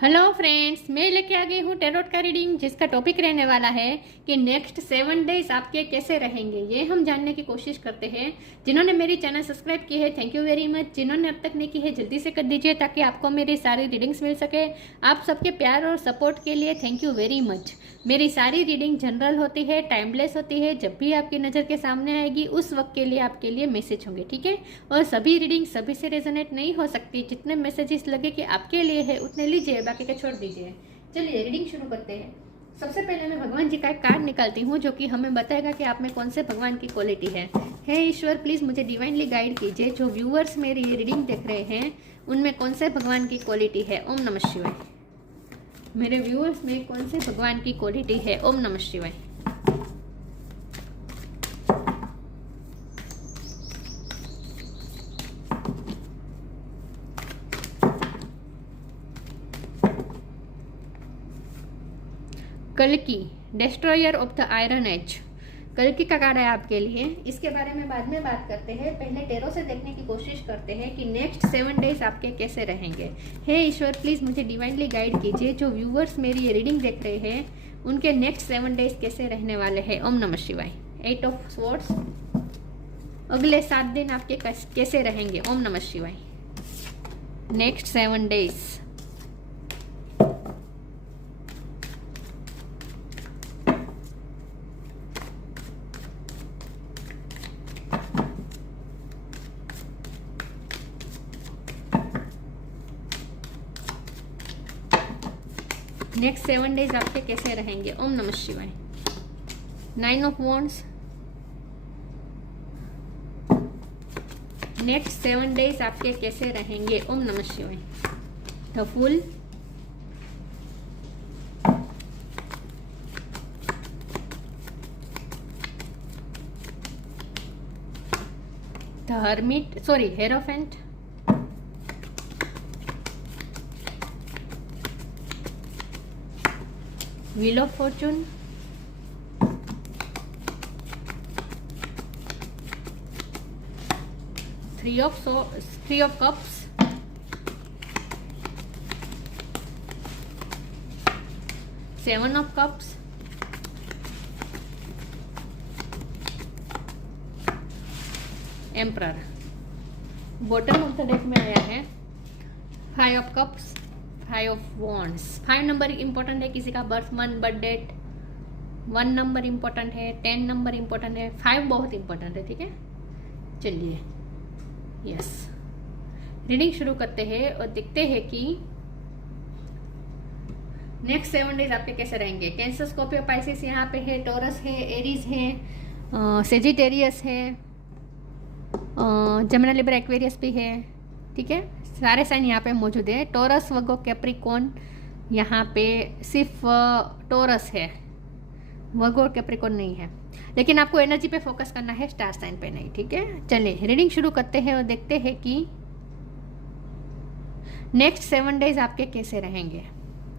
Hello friends, मैं लेके आ गई हूँ टेरोट का रीडिंग, जिसका टॉपिक रहने वाला है कि नेक्स्ट 7 डेज आपके कैसे रहेंगे। ये हम जानने की कोशिश करते हैं। जिन्होंने मेरी चैनल सब्सक्राइब की है, थैंक यू वेरी मच। जिन्होंने अब तक नहीं की है, जल्दी से कर दीजिए ताकि आपको मेरी सारी रीडिंग्स मिल सके। आप सबके प्यार और सपोर्ट के लिए थैंक यू वेरी मच। मेरी सारी रीडिंग जनरल होती है, टाइमलेस होती है। जब भी आपकी नज़र के सामने आएगी उस वक्त के लिए आपके लिए मैसेज होंगे, ठीक है। और सभी रीडिंग सभी से रेजोनेट नहीं हो सकती। जितने मैसेजेस लगे कि आपके लिए है उतने लीजिए, बाकी के छोड़ दीजिए। चलिए रीडिंग शुरू करते हैं। सबसे पहले मैं भगवान जी का एक कार्ड निकालती हूँ जो कि हमें बताएगा कि आप में कौन से भगवान की क्वालिटी है। हे ईश्वर, प्लीज़ मुझे डिवाइनली गाइड कीजिए। जो व्यूअर्स मेरी ये रीडिंग देख रहे हैं उनमें कौन से भगवान की क्वालिटी है। ओम नमः शिवाय। मेरे व्यूअर्स में कौन से भगवान की क्वालिटी है। ओम नमः शिवाय। कल्कि, destroyer of the iron as. कल्कि का कार्ड है आपके लिए। इसके बारे में बाद में बात करते हैं। पहले टेरो से देखने की कोशिश करते हैं कि नेक्स्ट 7 डेज आपके कैसे रहेंगे। हे ईश्वर, प्लीज़ मुझे डिवाइनली गाइड कीजिए। जो व्यूअर्स मेरी ये रीडिंग देख रहे हैं उनके नेक्स्ट 7 डेज कैसे रहने वाले हैं। ओम नमः शिवाय। 8 ऑफ स्वॉर्ड्स। अगले 7 दिन आपके कैसे रहेंगे। ओम नमः शिवाय। Next 7 days. नेक्स्ट 7 डेज आपके कैसे रहेंगे। ओम नमः शिवाय। 9 ऑफ वॉन्ड्स। नेक्स्ट 7 डेज आपके कैसे रहेंगे। ओम नमः शिवाय। The fool. The hermit, sorry, hierophant. Wheel of fortune. Three of cups. Seven of cups. Emperor. Bottom of the deck में आया है 5 of cups, 5 of wands. 5 number important है, किसी का birth month, birth date. 1 number important है, 10 number important है, 5 बहुत important है, ठीक है। चलिए, यस, रीडिंग शुरू करते हैं और देखते हैं कि नेक्स्ट 7 डेज आपके कैसे रहेंगे। कैंसर, स्कॉर्पियो, पाइसिस यहाँ पे है, टॉरस है, एरीज है, सेजिटेरियस है, जमुना, लिब्रा, एक्वेरियस भी है, ठीक है। सारे साइन यहाँ पे मौजूद है। टॉरस, वर्गो, कैप्रिकॉन, यहाँ पे सिर्फ टॉरस है, वर्गो और कैप्रिकॉन नहीं है। लेकिन आपको एनर्जी पे फोकस करना है, स्टार साइन पे नहीं, ठीक है। चलिए रीडिंग शुरू करते हैं और देखते हैं कि नेक्स्ट 7 डेज आपके कैसे रहेंगे।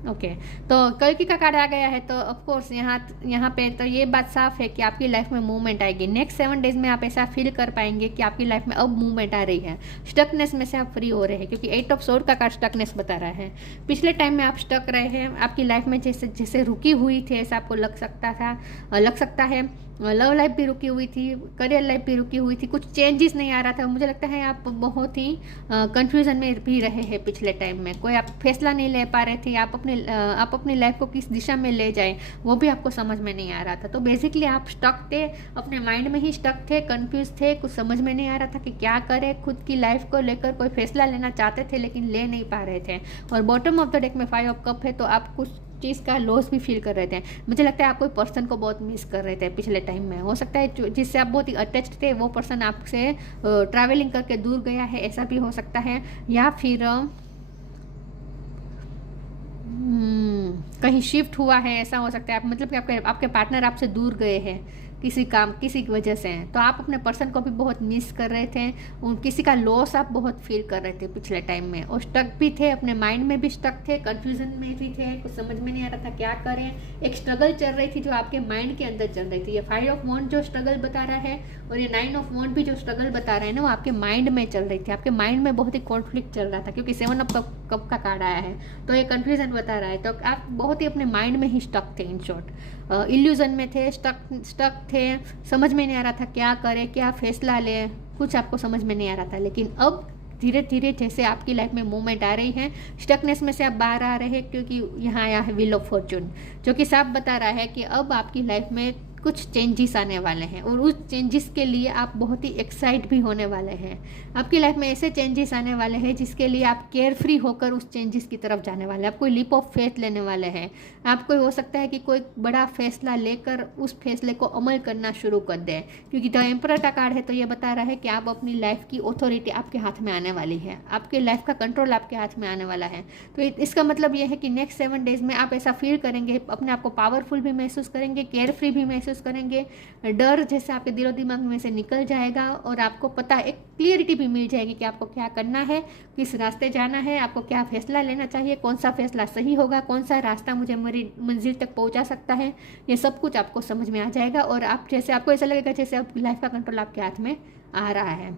ओके, तो कल्कि का कार्ड आ गया है, तो ऑफ कोर्स यहाँ पे तो ये बात साफ है कि आपकी लाइफ में मूवमेंट आएगी। नेक्स्ट 7 डेज में आप ऐसा फील कर पाएंगे कि आपकी लाइफ में अब मूवमेंट आ रही है। स्टकनेस में से आप फ्री हो रहे हैं, क्योंकि 8 ऑफ स्वॉर्ड का कार्ड स्टकनेस बता रहा है। पिछले टाइम में आप स्टक रहे हैं, आपकी लाइफ में जैसे रुकी हुई थी ऐसा आपको लग सकता है। लव लाइफ भी रुकी हुई थी, करियर लाइफ भी रुकी हुई थी, कुछ चेंजेस नहीं आ रहा था। मुझे लगता है आप बहुत ही कंफ्यूजन में भी रहे हैं पिछले टाइम में। कोई आप फैसला नहीं ले पा रहे थे। आप अपनी लाइफ को किस दिशा में ले जाएं वो भी आपको समझ में नहीं आ रहा था। तो बेसिकली आप स्टक थे, अपने माइंड में ही स्टक थे, कंफ्यूज थे, कुछ समझ में नहीं आ रहा था कि क्या करें। खुद की लाइफ को लेकर कोई फैसला लेना चाहते थे लेकिन ले नहीं पा रहे थे। और बॉटम ऑफ द डेक में 5 ऑफ कप है, तो आप कुछ चीज़ का लॉस भी फील कर रहे थे। मुझे लगता है आप कोई पर्सन को बहुत मिस कर रहे थे पिछले टाइम में। हो सकता है जिससे आप बहुत ही अटैच्ड थे वो पर्सन आपसे ट्रैवलिंग करके दूर गया है, ऐसा भी हो सकता है। या फिर कहीं शिफ्ट हुआ है, ऐसा हो सकता है। आप मतलब कि आपके पार्टनर आपसे दूर गए हैं, किसी काम किसी की वजह से हैं, तो आप अपने पर्सन को भी बहुत मिस कर रहे थे, उन किसी का लॉस आप बहुत फील कर रहे थे पिछले टाइम में, और स्टक भी थे, अपने माइंड में भी स्टक थे, कन्फ्यूजन में भी थे, कुछ समझ में नहीं आ रहा था क्या करें। एक स्ट्रगल चल रही थी जो आपके माइंड के अंदर चल रही थी। ये 5 ऑफ वॉन्ड जो स्ट्रगल बता रहा है और ये 9 ऑफ वॉन्ड भी जो स्ट्रगल बता रहा है ना, वो आपके माइंड में चल रही थी। आपके माइंड में बहुत ही कॉन्फ्लिक्ट चल रहा था, क्योंकि 7 ऑफ कप का कार्ड आया है, तो ये कन्फ्यूजन बता रहा है। तो आप बहुत ही अपने माइंड में ही स्टक थे, इन शॉर्ट इल्यूजन में थे, स्टक थे, समझ में नहीं आ रहा था क्या करें, क्या फैसला लें, कुछ आपको समझ में नहीं आ रहा था। लेकिन अब धीरे धीरे जैसे आपकी लाइफ में मूवमेंट आ रही है, स्टकनेस में से आप बाहर आ रहे हैं, क्योंकि यहाँ आया है व्हील ऑफ फॉर्चून, जो कि साफ बता रहा है कि अब आपकी लाइफ में कुछ चेंजेस आने वाले हैं, और उस चेंजेस के लिए आप बहुत ही एक्साइट भी होने वाले हैं। आपकी लाइफ में ऐसे चेंजेस आने वाले हैं जिसके लिए आप केयर फ्री होकर उस चेंजेस की तरफ जाने वाले हैं। आप कोई लीप ऑफ फेथ लेने वाले हैं। आप कोई हो सकता है कि कोई बड़ा फैसला लेकर उस फैसले को अमल करना शुरू कर दें, क्योंकि द एम्परर का कार्ड है, तो ये बता रहा है कि आप अपनी लाइफ की ऑथोरिटी आपके हाथ में आने वाली है, आपके लाइफ का कंट्रोल आपके हाथ में आने वाला है। तो इसका मतलब ये है कि नेक्स्ट 7 डेज में आप ऐसा फील करेंगे, अपने आप को पावरफुल भी महसूस करेंगे, केयर फ्री भी महसूस करेंगे, डर जैसे आपके दिलो दिमाग में से निकल जाएगा, और आपको पता एक क्लियरिटी भी मिल जाएगी कि आपको क्या करना है, किस रास्ते जाना है, आपको क्या फैसला लेना चाहिए, कौन सा फैसला सही होगा, कौन सा रास्ता मुझे मेरी मंजिल तक पहुंचा सकता है। ये सब कुछ आपको समझ में आ जाएगा, और आप जैसे आपको ऐसा लगेगा जैसे आपकी लाइफ का कंट्रोल आपके हाथ में आ रहा है।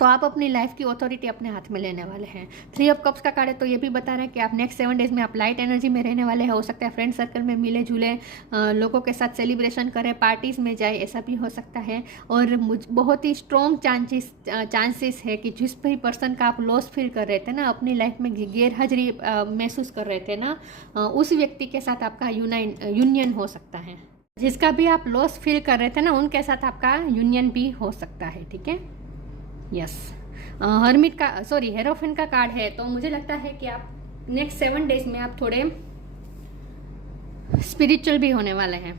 तो आप अपनी लाइफ की अथॉरिटी अपने हाथ में लेने वाले हैं। 3 ऑफ कप्स का कार्ड है, तो ये भी बता रहा है कि आप नेक्स्ट 7 डेज में आप लाइट एनर्जी में रहने वाले हैं। हो सकता है फ्रेंड सर्कल में मिले जुले लोगों के साथ सेलिब्रेशन करें, पार्टीज़ में जाए, ऐसा भी हो सकता है। और बहुत ही स्ट्रॉन्ग चांसेस है कि जिस भी पर्सन का आप लॉस फील कर रहे थे ना, अपनी लाइफ में गैर हाजिरी महसूस कर रहे थे ना, उस व्यक्ति के साथ आपका यूनियन हो सकता है। जिसका भी आप लॉस फील कर रहे थे ना, उनके साथ आपका यूनियन भी हो सकता है। ठीक है, यस। हर्मिट का हेरोफेन का कार्ड है, तो मुझे लगता है कि आप नेक्स्ट 7 डेज में आप थोड़े स्पिरिचुअल भी होने वाले हैं।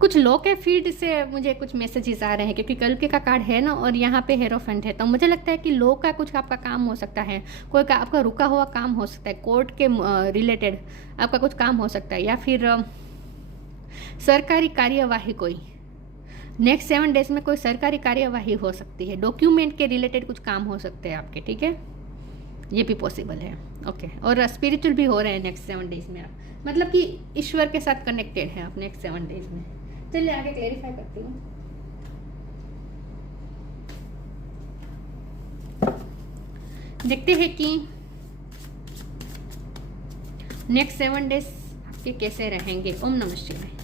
कुछ लो के फील्ड से मुझे कुछ मैसेजेस आ रहे हैं, क्योंकि कल के का कार्ड है ना, और यहाँ पे हेरोफेंट है, तो मुझे लगता है कि लो का कुछ आपका काम हो सकता है, कोई का आपका रुका हुआ काम हो सकता है, कोर्ट के रिलेटेड आपका कुछ काम हो सकता है, या फिर सरकारी कार्यवाही कोई नेक्स्ट 7 डेज में कोई सरकारी कार्यवाही हो सकती है, डॉक्यूमेंट के रिलेटेड कुछ काम हो सकते हैं आपके। ठीक है, ये भी पॉसिबल है। ओके, और स्पिरिचुअल भी हो रहे हैं नेक्स्ट 7 डेज में आप, मतलब कि ईश्वर के साथ कनेक्टेड हैं आप नेक्स्ट 7 डेज में। चलिए आगे क्लेरिफाई करती हूँ। देखते हैं कि नेक्स्ट 7 डेज आपके कैसे रहेंगे। ओम नमः शिवाय।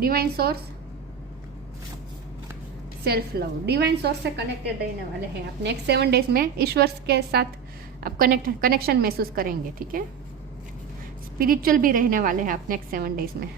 Divine source, self love, divine source से कनेक्टेड रहने वाले हैं आप नेक्स्ट 7 डेज में। ईश्वर के साथ आप कनेक्शन महसूस करेंगे। ठीक है, स्पिरिचुअल भी रहने वाले हैं आप नेक्स्ट 7 डेज में।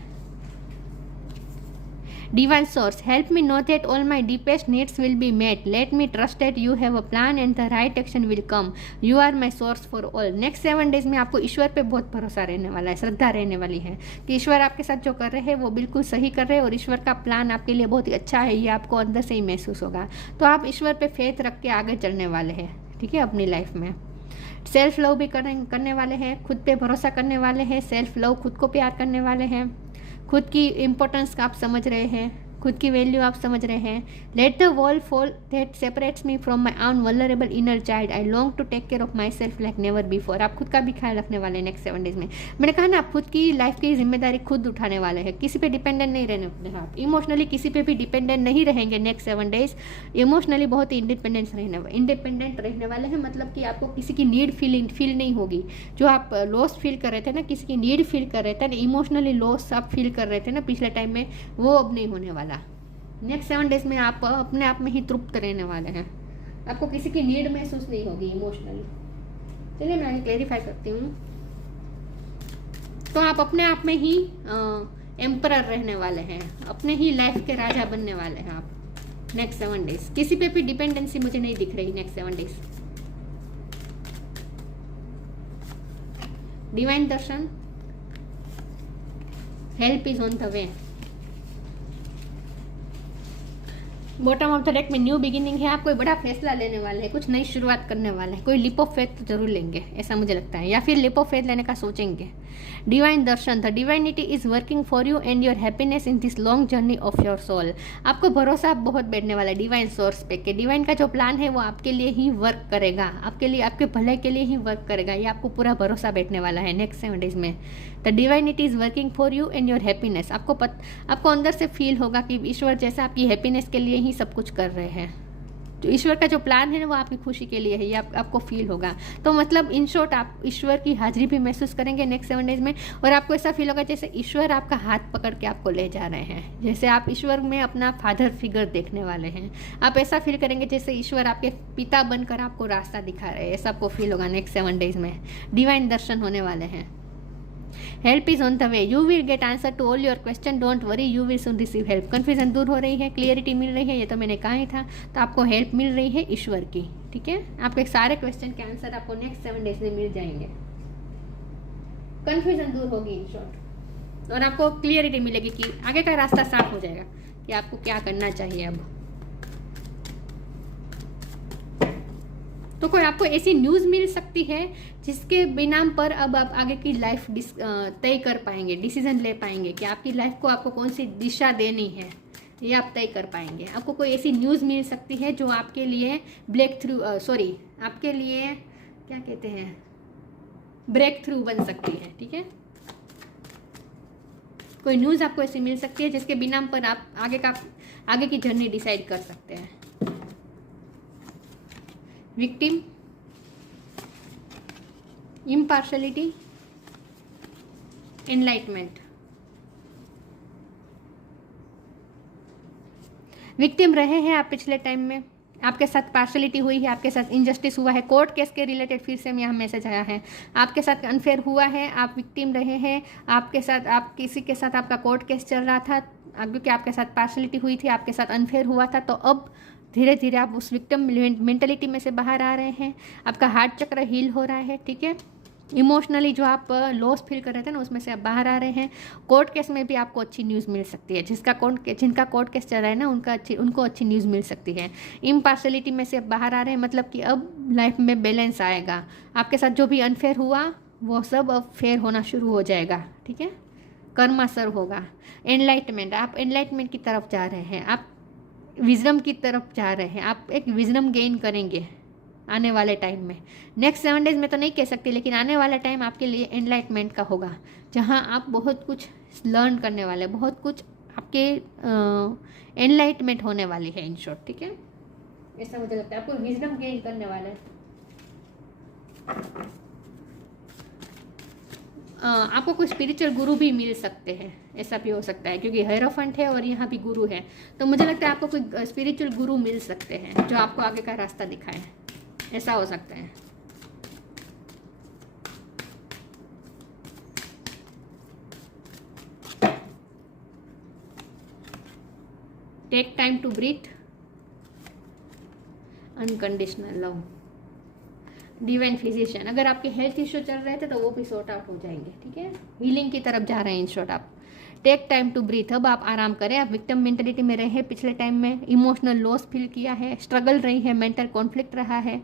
Divine source, help me know that all my deepest needs will be met. Let me trust that you have a plan and the right action will come. You are my source for all. Next 7 days में आपको ईश्वर पे बहुत भरोसा रहने वाला है, श्रद्धा रहने वाली है कि ईश्वर आपके साथ जो कर रहे हैं वो बिल्कुल सही कर रहे हैं, और ईश्वर का प्लान आपके लिए बहुत ही अच्छा है, ये आपको अंदर से ही महसूस होगा। तो आप ईश्वर पे फेथ रख के आगे चलने वाले हैं। ठीक है, अपनी लाइफ में सेल्फ लव भी करने वाले हैं, खुद पे भरोसा करने वाले हैं, सेल्फ लव, खुद को प्यार करने वाले हैं, खुद की इम्पोर्टेंस आप समझ रहे हैं, खुद की वैल्यू आप समझ रहे हैं। Let the wall fall that separates me from my own vulnerable inner child, I long to take care of myself like never before. आप खुद का भी ख्याल रखने वाले हैं नेक्स्ट 7 डेज में। मैंने कहा ना, आप खुद की लाइफ की जिम्मेदारी खुद उठाने वाले हैं, किसी पे डिपेंडेंट नहीं रहने वाले। आप इमोशनली किसी पे भी डिपेंडेंट नहीं रहेंगे नेक्स्ट 7 डेज। इमोशनली बहुत ही इंडिपेंडेंट रहने वाले हैं, मतलब कि आपको किसी की नीड फील नहीं होगी। जो आप लॉस फील कर रहे थे ना, किसी की नीड फील कर रहे थे ना, इमोशनली लॉस आप फील कर रहे थे ना पिछले टाइम में, वो अब नहीं होने वाला। नेक्स्ट 7 डेज में आप अपने आप में ही तृप्त रहने वाले हैं, आपको किसी की नीड महसूस नहीं होगी इमोशनली। चलिए मैं आगे क्लेरिफाई करती हूँ। तो आप अपने आप में ही एम्परर रहने वाले हैं, अपने ही लाइफ के राजा बनने वाले हैं आप नेक्स्ट 7 डेज। किसी पे भी डिपेंडेंसी मुझे नहीं दिख रही next 7 days. Divine Darshan, help is on the way. Bottom of the deck में न्यू बिगिनिंग है, आप कोई बड़ा फैसला लेने वाले हैं, कुछ नई शुरुआत करने वाले हैं, कोई लिप ऑफ फेथ तो जरूर लेंगे ऐसा मुझे लगता है, या फिर लिप ऑफ फेथ लेने का सोचेंगे। Divine darshan, the divinity is working for you and your happiness in this long journey of your soul. आपको भरोसा बहुत बैठने वाला है डिवाइन सोर्स पे कि डिवाइन का जो प्लान है वो आपके लिए ही वर्क करेगा, आपके लिए, आपके भले के लिए ही वर्क करेगा, ये आपको पूरा भरोसा बैठने वाला है नेक्स्ट 7 डेज में। The divinity is working for you and your happiness, आपको अंदर से फील होगा कि ईश्वर जैसा आपकी हैप्पीनेस के लिए ही सब कुछ कर रहे हैं, जो ईश्वर का जो प्लान है ना वो आपकी खुशी के लिए है, ये आपको फील होगा। तो मतलब इन शॉर्ट आप ईश्वर की हाजिरी भी महसूस करेंगे नेक्स्ट 7 डेज में, और आपको ऐसा फील होगा जैसे ईश्वर आपका हाथ पकड़ के आपको ले जा रहे हैं, जैसे आप ईश्वर में अपना फादर फिगर देखने वाले हैं। आप ऐसा फील करेंगे जैसे ईश्वर आपके पिता बनकर आपको रास्ता दिखा रहे हैं, ऐसा आपको फील होगा नेक्स्ट 7 डेज में। डिवाइन दर्शन होने वाले हैं। Help is on the way, you will get answer to all your question, don't worry, you will soon receive help. Confusion दूर हो रही है, क्लियरिटी मिल रही है, ये तो मैंने कहा ही था। तो आपको हेल्प मिल रही है ईश्वर की, ठीक है। आपके सारे क्वेश्चन के आंसर आपको नेक्स्ट 7 डेज में मिल जाएंगे। कन्फ्यूजन दूर होगी इन शॉर्ट, और आपको क्लियरिटी मिलेगी कि आगे का रास्ता साफ हो जाएगा कि आपको क्या करना चाहिए अब। तो कोई आपको ऐसी न्यूज़ मिल सकती है जिसके बिना पर अब आप आगे की लाइफ तय कर पाएंगे, डिसीजन ले पाएंगे कि आपकी लाइफ को आपको कौन सी दिशा देनी है, ये आप तय कर पाएंगे। आपको कोई ऐसी न्यूज़ मिल सकती है जो आपके लिए आपके लिए क्या कहते हैं, ब्रेक थ्रू बन सकती है, ठीक है। कोई न्यूज़ आपको ऐसी मिल सकती है जिसके बिना पर आप आगे की जर्नी डिसाइड कर सकते हैं। Victim, impartiality, enlightenment. विक्टिम रहे हैं आप पिछले टाइम में, आपके साथ पार्शलिटी हुई है, आपके साथ इनजस्टिस हुआ है, कोर्ट केस के रिलेटेड फिर से यहाँ मैसेज आया है, आपके साथ अनफेयर हुआ है, आप विक्टिम रहे हैं, आपके साथ आप किसी के साथ आपका कोर्ट केस चल रहा था, क्योंकि आपके साथ पार्शलिटी हुई थी, आपके साथ अनफेयर हुआ था, तो अब धीरे धीरे आप उस विक्टिम मेंटलिटी में से बाहर आ रहे हैं, आपका हार्ट चक्र हील हो रहा है, ठीक है। इमोशनली जो आप लॉस फील कर रहे थे ना उसमें से आप बाहर आ रहे हैं। कोर्ट केस में भी आपको अच्छी न्यूज़ मिल सकती है, जिनका कोर्ट केस चल रहा है ना उनको अच्छी न्यूज़ मिल सकती है। इम्पार्शलिटी में से आप बाहर आ रहे हैं, मतलब कि अब लाइफ में बैलेंस आएगा, आपके साथ जो भी अनफेयर हुआ वो सब अब फेयर होना शुरू हो जाएगा, ठीक है। कर्मासर होगा। एनलाइटमेंट, आप एनलाइटमेंट की तरफ जा रहे हैं, आप विजडम की तरफ जा रहे हैं, आप एक विजडम गेन करेंगे आने वाले टाइम में। नेक्स्ट 7 डेज में तो नहीं कह सकती, लेकिन आने वाला टाइम आपके लिए एनलाइटमेंट का होगा, जहां आप बहुत कुछ लर्न करने वाले, बहुत कुछ आपके एनलाइटमेंट होने वाली है इन शॉर्ट, ठीक है। ऐसा मुझे लगता है आपको विजडम गेन करने वाला है। आपको कोई स्पिरिचुअल गुरु भी मिल सकते हैं, ऐसा भी हो सकता है, क्योंकि हेरोफेंट है और यहाँ भी गुरु है, तो मुझे लगता है आपको कोई स्पिरिचुअल गुरु मिल सकते हैं जो आपको आगे का रास्ता दिखाए, ऐसा हो सकता है। Take time to breathe, unconditional love, divine physician. अगर आपके हेल्थ इश्यू चल रहे थे तो वो भी सॉर्ट आउट हो जाएंगे, ठीक है। हीलिंग की तरफ जा रहे हैं इन शॉर्ट आप। टेक टाइम टू ब्रीथ, अब आप आराम करें। आप विक्टिम मेंटलिटी में रहे पिछले टाइम में, इमोशनल लॉस फील किया है, स्ट्रगल रही है, मेंटल कॉन्फ्लिक्ट रहा है,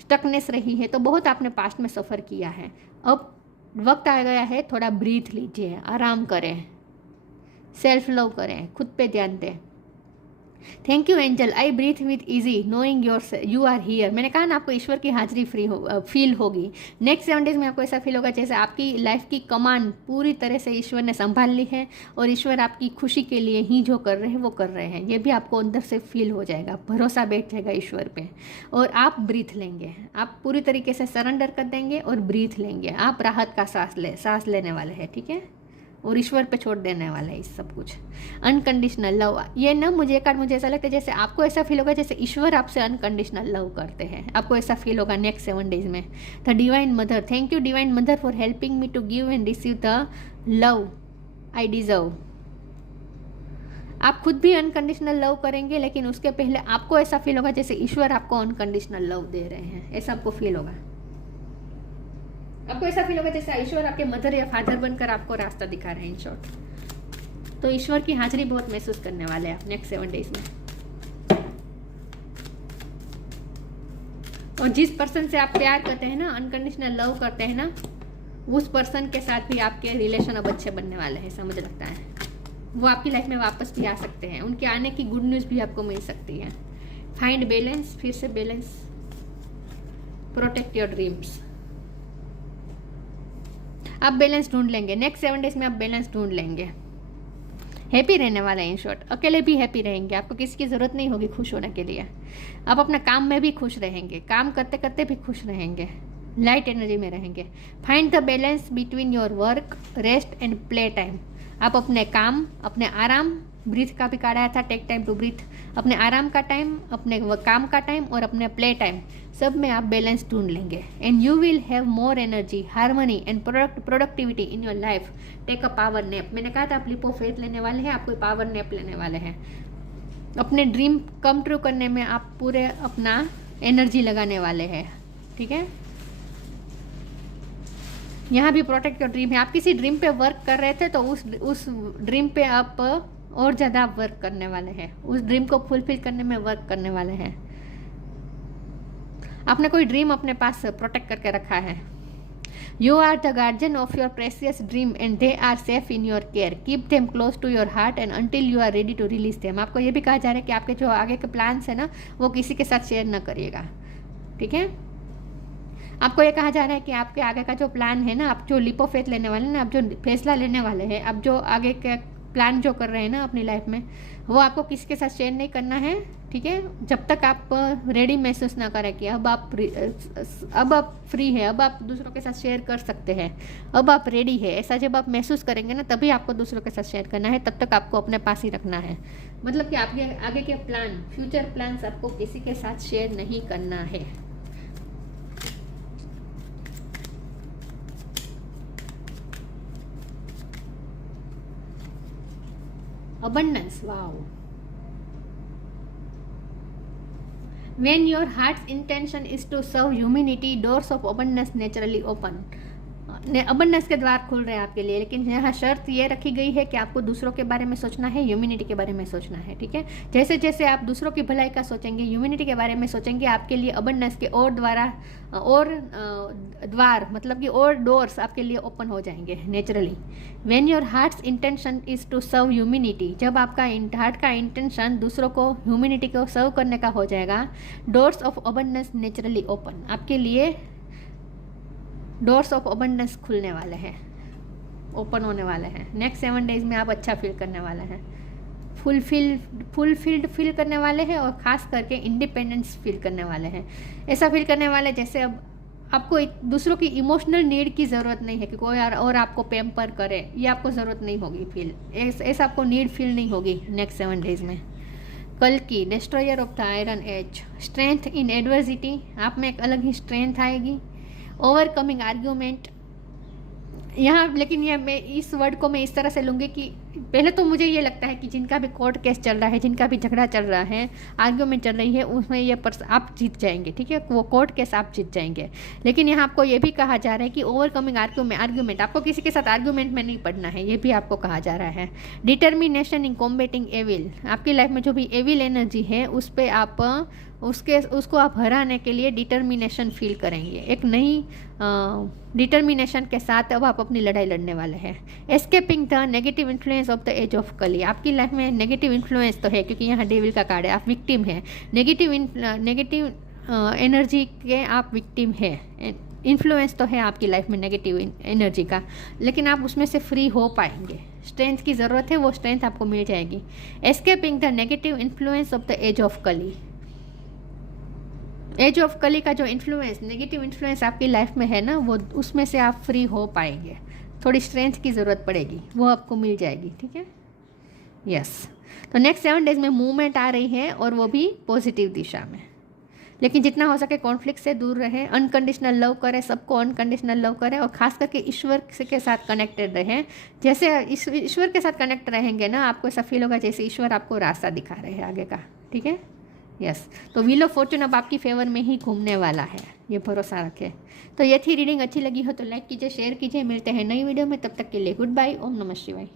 स्टकनेस रही है, तो बहुत आपने पास्ट में सफ़र किया है। अब वक्त आ गया है, थोड़ा ब्रीथ लीजिए, आराम करें, सेल्फ लव करें, खुद पे ध्यान दें। Thank you angel, I breathe with ease knowing you are here. मैंने कहा ना आपको ईश्वर की हाजिरी फील होगी। नेक्स्ट 7 डेज में आपको ऐसा फील होगा जैसे आपकी लाइफ की कमान पूरी तरह से ईश्वर ने संभाल ली है, और ईश्वर आपकी खुशी के लिए ही जो कर रहे हैं वो कर रहे हैं, ये भी आपको अंदर से फील हो जाएगा, भरोसा बैठ जाएगा ईश्वर पे, और आप ब्रीथ लेंगे, आप पूरी तरीके से सरेंडर कर देंगे और ब्रीथ लेंगे। आप राहत का सांस लेने वाले हैं, ठीक है, और ईश्वर पे छोड़ देने वाला है इस सब कुछ। अनकंडीशनल लव, ये ना मुझे ऐसा लगता है जैसे आपको ऐसा फील होगा जैसे ईश्वर आपसे अनकंडीशनल लव करते हैं, आपको ऐसा फील होगा नेक्स्ट 7 डेज में। The divine mother, thank you divine mother for helping me to give and receive the love I deserve. आप खुद भी अनकंडीशनल लव करेंगे, लेकिन उसके पहले आपको ऐसा फील होगा जैसे ईश्वर आपको अनकंडीशनल लव दे रहे हैं, ऐसा आपको फील होगा। आपको ऐसा फील होगा जैसे ईश्वर आपके मदर या फादर बनकर आपको रास्ता दिखा रहे हैं इन शॉर्ट। तो ईश्वर की हाजिरी बहुत महसूस करने वाले हैं आप नेक्स्ट 7 डेज में। और जिस पर्सन से आप प्यार करते हैं ना, अनकंडीशनल लव करते हैं ना, उस पर्सन के साथ भी आपके रिलेशन अब अच्छे बनने वाले हैं, ऐसा मुझे लगता है। वो आपकी लाइफ में वापस भी आ सकते हैं, उनके आने की गुड न्यूज़ भी आपको मिल सकती है। फाइंड बैलेंस, फिर से बैलेंस, प्रोटेक्ट योर ड्रीम्स। आप बैलेंस ढूंढ लेंगे, नेक्स्ट 7 डेज में आप बैलेंस ढूंढ लेंगे। हैप्पी रहने वाला है, इन शॉर्ट अकेले भी हैप्पी रहेंगे, आपको किसी की ज़रूरत नहीं होगी खुश होने के लिए। आप अपना काम में भी खुश रहेंगे, काम करते करते भी खुश रहेंगे, लाइट एनर्जी में रहेंगे। Find the balance between your work, rest and play time. आप अपने काम, अपने आराम, ब्रीथ का भी कार्ड आया था, टेक टाइम टू ब्रीथ, अपने आराम का टाइम, अपने काम का टाइम और अपने प्ले टाइम, सब में आप बैलेंस ढूंढ लेंगे। And you will have more energy, harmony and productivity in your life. Take a power nap. मैंने कहा था आप लीप ऑफ फेथ लेने वाले हैं, आप कोई पावर नैप लेने वाले हैं। अपने ड्रीम कम ट्रू करने में आप पूरे अपना एनर्जी लगाने वाले हैं, ठीक है। यहाँ भी प्रोटेक्ट योर ड्रीम है। आप किसी ड्रीम पे वर्क कर रहे थे तो उस ड्रीम पे आप और ज़्यादा वर्क करने वाले हैं, उस ड्रीम को फुलफिल करने में वर्क करने वाले हैं। आपने कोई ड्रीम अपने पास प्रोटेक्ट करके रखा है। You are the guardian of your precious dream and they are safe in your care. Keep them close to your heart and until you are ready to release them. आपको ये भी कहा जा रहा है कि आपके जो आगे के प्लान्स है ना, वो किसी के साथ शेयर न करिएगा, ठीक है। आपको ये कहा जा रहा है कि आपके आगे का जो प्लान है ना, आप जो लीप ऑफ फेथ लेने वाले हैं ना, आप जो फैसला लेने वाले हैं, आप जो आगे के प्लान जो कर रहे हैं ना अपनी लाइफ में, वो आपको किसी के साथ शेयर नहीं करना है, ठीक है। जब तक आप रेडी महसूस ना करें कि अब आप फ्री है, अब आप दूसरों के साथ शेयर कर सकते हैं, अब आप रेडी है, ऐसा जब आप महसूस करेंगे ना, तभी आपको दूसरों के साथ शेयर करना है। तब तक आपको अपने पास ही रखना है। मतलब कि आपके आगे के प्लान, फ्यूचर प्लान्स आपको किसी के साथ शेयर नहीं करना है। Abundance, wow. When your heart's intention is to serve humanity, doors of abundance naturally open. Abundance के द्वार खुल रहे हैं आपके लिए, लेकिन यहाँ शर्त ये रखी गई है कि आपको दूसरों के बारे में सोचना है, ह्यूमैनिटी के बारे में सोचना है, ठीक है। जैसे जैसे आप दूसरों की भलाई का सोचेंगे, ह्यूमैनिटी के बारे में सोचेंगे, आपके लिए अबंडेंस के और द्वार मतलब कि और डोर्स आपके लिए ओपन हो जाएंगे naturally. When your heart's intention is to serve humanity, जब आपका हार्ट का इंटेंशन दूसरों को, ह्यूमैनिटी को सर्व करने का हो जाएगा, doors of abundance naturally open. आपके लिए डोर्स ऑफ अबंडेंस खुलने वाले हैं, ओपन होने वाले हैं। नेक्स्ट 7 डेज में आप अच्छा फील करने वाले हैं, फुलफिल्ड फील करने वाले हैं, और ख़ास करके इंडिपेंडेंस फील करने वाले हैं। ऐसा फील करने वाले जैसे अब आपको दूसरों की इमोशनल नीड की ज़रूरत नहीं है कि कोई और आपको पैम्पर करे, ये आपको ज़रूरत नहीं होगी फील, ऐसा आपको नीड फील नहीं होगी नेक्स्ट 7 डेज में। कल की destroyer of the iron age, strength in adversity, आप में एक अलग ही स्ट्रेंथ आएगी। ओवरकमिंग आर्ग्यूमेंट, यहाँ लेकिन ये मैं इस वर्ड को मैं इस तरह से लूँगी कि पहले तो मुझे ये लगता है कि जिनका भी कोर्ट केस चल रहा है, जिनका भी झगड़ा चल रहा है, आर्ग्यूमेंट चल रही है, उसमें ये आप जीत जाएंगे, ठीक है, वो कोर्ट केस आप जीत जाएंगे। लेकिन यहाँ आपको ये भी कहा जा रहा है कि ओवरकमिंग आर्ग्यूमेंट, आपको किसी के साथ आर्ग्यूमेंट में नहीं पड़ना है, ये भी आपको कहा जा रहा है। डिटर्मिनेशन इन कॉम्बेटिंग एविल, आपकी लाइफ में जो भी एविल एनर्जी है उस पर आप उसको आप हराने के लिए डिटर्मिनेशन फील करेंगे। एक नई डिटर्मिनेशन के साथ अब आप अपनी लड़ाई लड़ने वाले हैं। Escaping the negative influence of the age of Kali, आपकी लाइफ में नेगेटिव इन्फ्लुएंस तो है क्योंकि यहाँ डेविल का कार्ड है, आप विक्टिम है, नेगेटिव एनर्जी के आप विक्टिम है। इन्फ्लुएंस तो है आपकी लाइफ में नेगेटिव एनर्जी का, लेकिन आप उसमें से फ्री हो पाएंगे। स्ट्रेंथ की ज़रूरत है, वो स्ट्रेंथ आपको मिल जाएगी। Escaping the negative influence of the age of Kali, age of Kali का जो इन्फ्लुएंस, नेगेटिव इन्फ्लुएंस आपकी लाइफ में है ना, वो उसमें से आप फ्री हो पाएंगे। थोड़ी स्ट्रेंथ की ज़रूरत पड़ेगी, वो आपको मिल जाएगी, ठीक है। यस, तो नेक्स्ट 7 डेज में मूवमेंट आ रही है और वो भी पॉजिटिव दिशा में। लेकिन जितना हो सके कॉन्फ्लिक्ट से दूर रहें, अनकंडीशनल लव करें, सबको अनकंडीशनल लव करें, और ख़ास करके ईश्वर के साथ कनेक्टेड रहें। जैसे ईश्वर के साथ कनेक्ट रहेंगे ना, आपको ऐसा फील होगा जैसे ईश्वर आपको रास्ता दिखा रहे हैं आगे का, ठीक है। यस, तो व्हील ऑफ फॉर्चून अब आपकी फेवर में ही घूमने वाला है, ये भरोसा रखें। तो ये थी रीडिंग, अच्छी लगी हो तो लाइक कीजिए, शेयर कीजिए। मिलते हैं नई वीडियो में, तब तक के लिए गुड बाय। ओम नमः शिवाय।